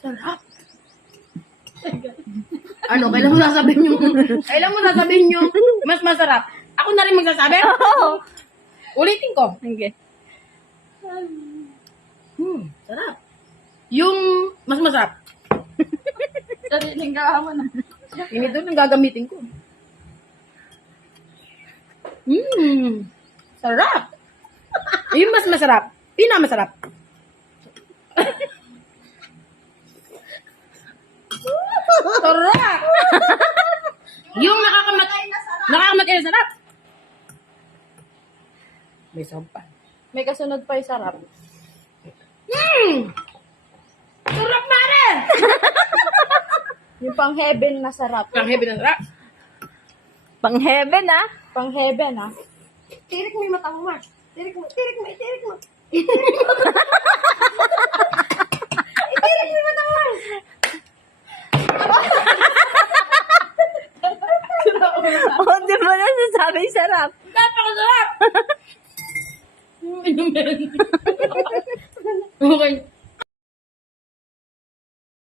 Sarap. Ano, kailan mo sasabihin yung mas masarap? Ako na rin magsasabi? Oo. Ulitin ko. Okay. Sarap. Yung mas masarap. Sariling kahaman na. Ganito ang gagamitin ko. Sarap. Yung mas masarap. Pinakamasarap. Sarap. Yung nakakamatay na sarap. May sampa. May kasunod pa yung sarap. Sarap na rin. Yung pang heaven na sarap. Ang heavy na sarap. Pang heaven, ah. Pang heaven, ah. Tirik mo yung mata mo, Mark. Tirik mo. Oh, di ba nasasabi sarap? Napakasarap! Okay.